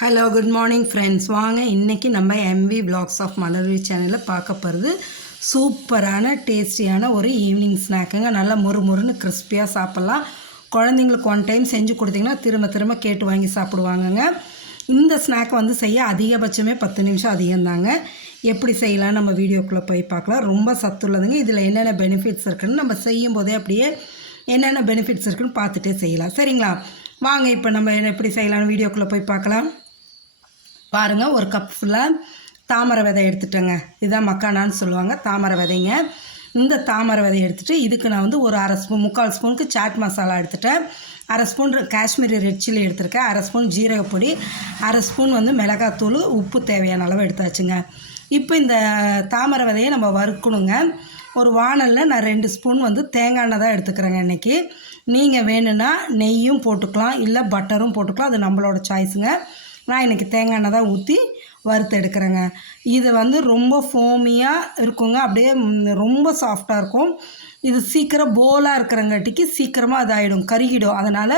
Hello good morning friends. வாங்க இன்றைக்கி நம்ம எம்வி விலாக்ஸ் ஆஃப் மலர்வி சேனலில் பார்க்க போகிறது சூப்பரான டேஸ்டியான ஒரு ஈவினிங் ஸ்நாக்குங்க. நல்லா மொறுன்னு கிறிஸ்பியாக சாப்பிட்லாம். குழந்தைங்களுக்கு ஒன் டைம் செஞ்சு கொடுத்திங்கன்னா திரும்ப திரும்ப கேட்டு வாங்கி சாப்பிடுவாங்கங்க. இந்த ஸ்நாக் செய்ய அதிகபட்சமே 10 நிமிஷம் அதிகம்தாங்க. எப்படி செய்யலாம் நம்ம வீடியோக்குள்ளே போய் பார்க்கலாம். ரொம்ப சத்துள்ளதுங்க. இதில் என்னென்ன பெனிஃபிட்ஸ் இருக்குதுன்னு நம்ம செய்யும் போதே அப்படியே என்னென்ன பெனிஃபிட்ஸ் இருக்குதுன்னு பார்த்துட்டே செய்யலாம். சரிங்களா? வாங்க இப்போ நம்ம எப்படி செய்யலாம்னு வீடியோக்குள்ளே போய் பார்க்கலாம். பாருங்கள், ஒரு கப் ஃபுல்லாக தாமரை விதை எடுத்துட்டேங்க. இதுதான் மக்கானான்னு சொல்லுவாங்க, தாமரை விதைங்க. இந்த தாமரை விதை எடுத்துகிட்டு இதுக்கு நான் ஒரு அரை ஸ்பூன் 3/4 ஸ்பூனுக்கு சாட் மசாலா எடுத்துட்டேன். அரை ஸ்பூன் காஷ்மீரி ரெட் சில்லி எடுத்துருக்கேன். அரை ஸ்பூன் ஜீரகப்பொடி, அரை ஸ்பூன் மிளகாத்தூள், உப்பு தேவையான அளவு எடுத்தாச்சுங்க. இப்போ இந்த தாமரை விதையை நம்ம வறுக்கணுங்க. ஒரு வானலில் நான் 2 ஸ்பூன் தேங்காய் எண்ணெய் தான் எடுத்துக்கிறேங்க இன்றைக்கி. நீங்கள் வேணும்னா நெய்யும் போட்டுக்கலாம், இல்லை பட்டரும் போட்டுக்கலாம். அது நம்மளோட சாய்ஸுங்க. நான் இன்றைக்கி தேங்காய் எண்ணெய் தான் ஊற்றி வறுத்து எடுக்கிறேங்க. இது ரொம்ப ஃபோமியாக இருக்குங்க, அப்படியே ரொம்ப சாஃப்டாக இருக்கும். இது சீக்கிரம் போலாக இருக்கிறங்காட்டிக்கு சீக்கிரமாக இதாகிடும், கருகிடும். அதனால்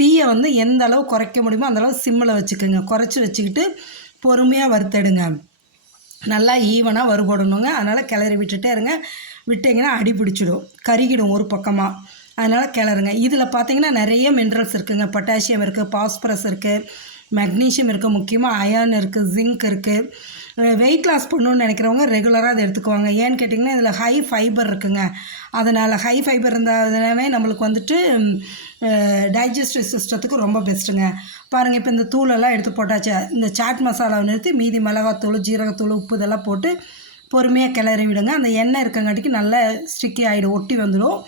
தீயை எந்த அளவு குறைக்க முடியுமோ அந்தளவு சிம்மில் வச்சுக்கோங்க. குறைச்சி வச்சுக்கிட்டு பொறுமையாக வறுத்தெடுங்க. நல்லா ஈவனாக வறுபடணுங்க. அதனால் கிளறி விட்டுட்டே இருங்க. விட்டிங்கன்னா அடி பிடிச்சிடும், கருகிடும் ஒரு பக்கமாக. அதனால் கிளறுங்க. இதில் பார்த்திங்கன்னா நிறைய மினரல்ஸ் இருக்குதுங்க. பொட்டாசியம் இருக்குது, பாஸ்பரஸ் இருக்குது, மெக்னீஷியம் இருக்குது, முக்கியமாக அயர்ன் இருக்குது, ஜிங்க் இருக்குது. வெயிட் லாஸ் பண்ணணுன்னு நினைக்கிறவங்க ரெகுலராக அதை எடுத்துக்குவாங்க. ஏன்னு கேட்டிங்கன்னா இதில் ஹை ஃபைபர் இருக்குங்க. அதனால் ஹை ஃபைபர் இருந்தாவே நம்மளுக்கு டைஜஸ்டிவ் சிஸ்டத்துக்கு ரொம்ப பெஸ்ட்டுங்க. பாருங்கள், இப்போ இந்த தூளெல்லாம் எடுத்து போட்டாச்சு. இந்த சாட் மசாலாவை நிறுத்தி மீதி மிளகாத்தூள், ஜீரகத்தூள், உப்பு இதெல்லாம் போட்டு பொறுமையாக கிளறி விடுங்க. அந்த எண்ணெய் இருக்கங்காட்டிக்கு நல்லா ஸ்டிக்கி ஆகிடும், ஒட்டி வந்துடும்.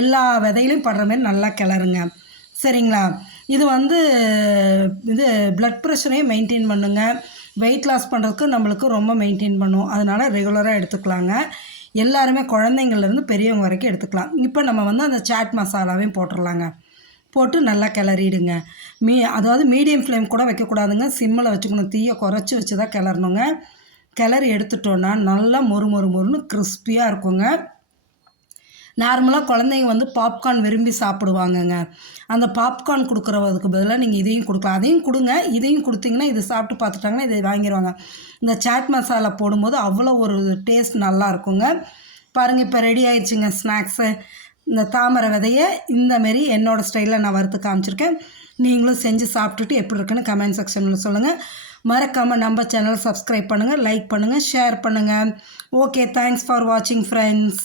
எல்லா விதையிலையும் படுற மாதிரி நல்லா கிளறுங்க. சரிங்களா? இது இது ப்ளட் ப்ரெஷரையும் மெயின்டைன் பண்ணுங்க. வெயிட் லாஸ் பண்ணுறதுக்கு நம்மளுக்கு ரொம்ப மெயின்டைன் பண்ணும். அதனால் ரெகுலராக எடுத்துக்கலாங்க. எல்லாருமே குழந்தைங்கள்லேருந்து பெரியவங்க வரைக்கும் எடுத்துக்கலாம். இப்போ நம்ம அந்த சாட் மசாலாவையும் போட்டுடலாங்க. போட்டு நல்லா கிளறிடுங்க. அதாவது மீடியம் ஃப்ளேம் கூட வைக்கக்கூடாதுங்க, சிம்மில் வச்சுக்கணும். தீயை குறைச்சி வச்சு தான் கிளறணுங்க. கிளறி எடுத்துட்டோன்னா நல்லா மொறுன்னு கிறிஸ்பியாக இருக்குங்க. நார்மலாக குழந்தைங்க பாப்கார்ன் விரும்பி சாப்பிடுவாங்கங்க. அந்த பாப்கார்ன் கொடுக்குறதுக்கு பதிலாக நீங்கள் இதையும் கொடுக்கலாம். அதையும் கொடுங்க, இதையும் கொடுத்தீங்கன்னா இது சாப்பிட்டு பார்த்துட்டாங்கன்னா இதை வாங்கிடுவாங்க. இந்த சாட் மசாலா போடும்போது அவ்வளோ ஒரு டேஸ்ட் நல்லா இருக்குங்க. பாருங்கள், இப்போ ரெடி ஆயிடுச்சுங்க ஸ்நாக்ஸு. இந்த தாமரை விதையை இந்தமாரி என்னோடய ஸ்டைலில் நான் வறுத்து காமிச்சிருக்கேன். நீங்களும் செஞ்சு சாப்பிட்டுட்டு எப்படி இருக்குன்னு கமெண்ட் செக்ஷனில் சொல்லுங்கள். மறக்காமல் நம்ம சேனலை சப்ஸ்கிரைப் பண்ணுங்கள், லைக் பண்ணுங்கள், ஷேர் பண்ணுங்கள். ஓகே, தேங்க்ஸ் ஃபார் வாட்சிங் ஃப்ரெண்ட்ஸ்.